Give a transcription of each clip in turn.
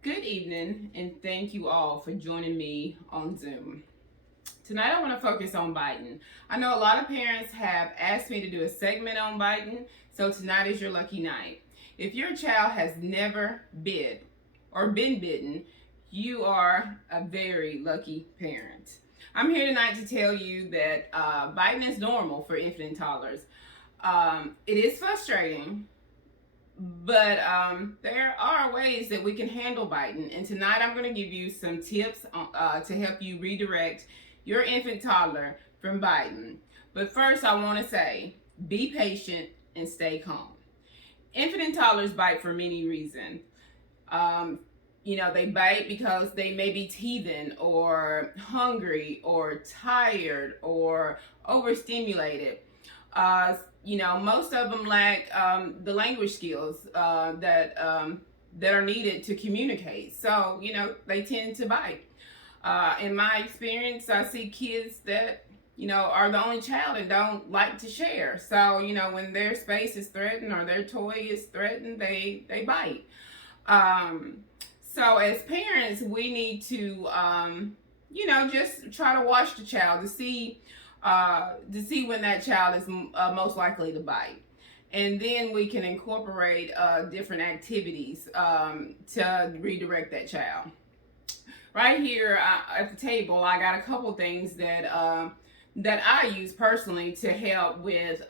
Good evening, and thank you all for joining me on Zoom. Tonight, I want to focus on biting. I know a lot of parents have asked me to do a segment on biting, so tonight is your lucky night. If your child has never bit or been bitten, you are a very lucky parent. I'm here tonight to tell you that biting is normal for infant and toddlers. It is frustrating, but there are ways that we can handle biting. And tonight I'm going to give you some tips to help you redirect your infant toddler from biting. But first, I want to say be patient and stay calm. Infant and toddlers bite for many reasons. They bite because they may be teething or hungry or tired or overstimulated. Most of them lack the language skills that are needed to communicate. So, they tend to bite. In my experience, I see kids that, are the only child and don't like to share. So, when their space is threatened or their toy is threatened, they bite. So as parents, we need to, just try to watch the child to see when that child is most likely to bite. And then we can incorporate different activities to redirect that child. Right here at the table, I got a couple things that I use personally to help with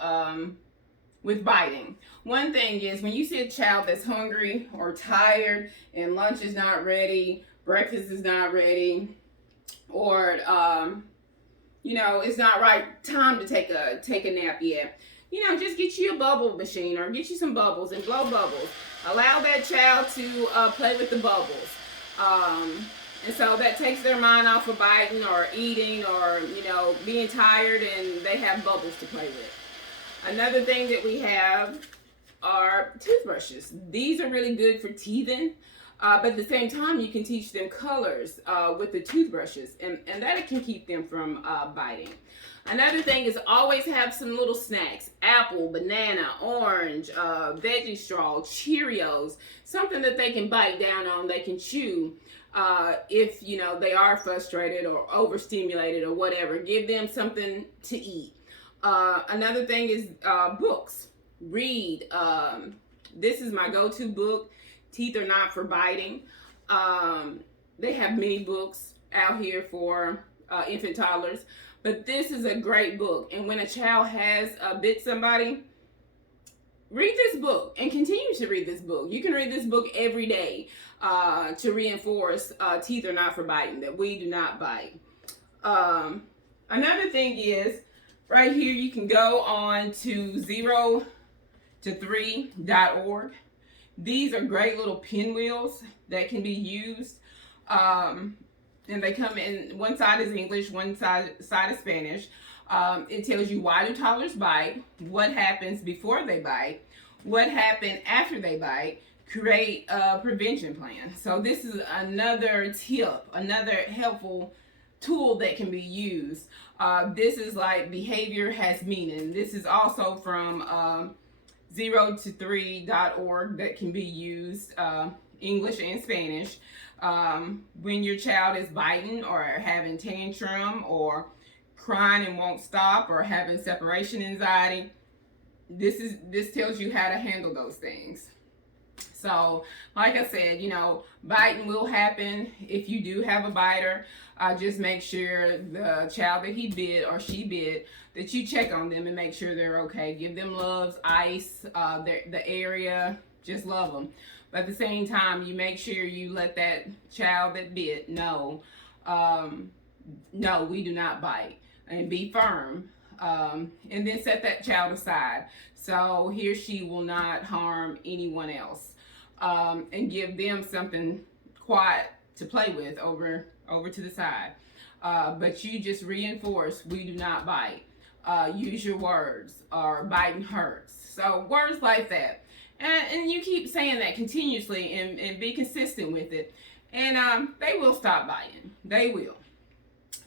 biting. One thing is when you see a child that's hungry or tired and lunch is not ready, breakfast is not ready, or it's not right time to take a nap yet. Just get you a bubble machine or get you some bubbles and blow bubbles. Allow that child to play with the bubbles. And so that takes their mind off of biting or eating or, being tired, and they have bubbles to play with. Another thing that we have are toothbrushes. These are really good for teething, but at the same time, you can teach them colors with the toothbrushes, and that can keep them from biting. Another thing is always have some little snacks: apple, banana, orange, veggie straw, Cheerios, something that they can bite down on, they can chew. If they are frustrated or overstimulated or whatever, give them something to eat. Another thing is books. Read. This is my go-to book. Teeth Are Not for Biting. They have many books out here for infant toddlers, but this is a great book. And when a child has bit somebody, read this book and continue to read this book. You can read this book every day to reinforce teeth are not for biting, that we do not bite. Another thing is, right here, you can go on to 0to3.org. These are great little pinwheels that can be used. And they come in, one side is English, one side is Spanish. It tells you why do toddlers bite, what happens before they bite, what happened after they bite, create a prevention plan. So this is another tip, another helpful tool that can be used. This is like behavior has meaning. This is also from 0to3.org that can be used, English and Spanish. When your child is biting or having tantrum or crying and won't stop or having separation anxiety, this tells you how to handle those things. So, like I said, biting will happen if you do have a biter. Just make sure the child that he bit or she bit, that you check on them and make sure they're okay. Give them loves, ice, the area, just love them. But at the same time, you make sure you let that child that bit know, no, we do not bite, and be firm. And then set that child aside so he or she will not harm anyone else. And give them something quiet to play with over to the side. But you just reinforce, we do not bite. Use your words, or biting hurts. So words like that. And you keep saying that continuously and be consistent with it. And they will stop biting. They will.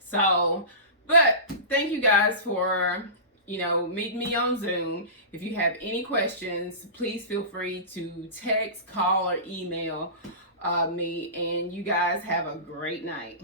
So, but thank you guys for meet me on Zoom. If you have any questions, please feel free to text, call, or email me. And you guys have a great night.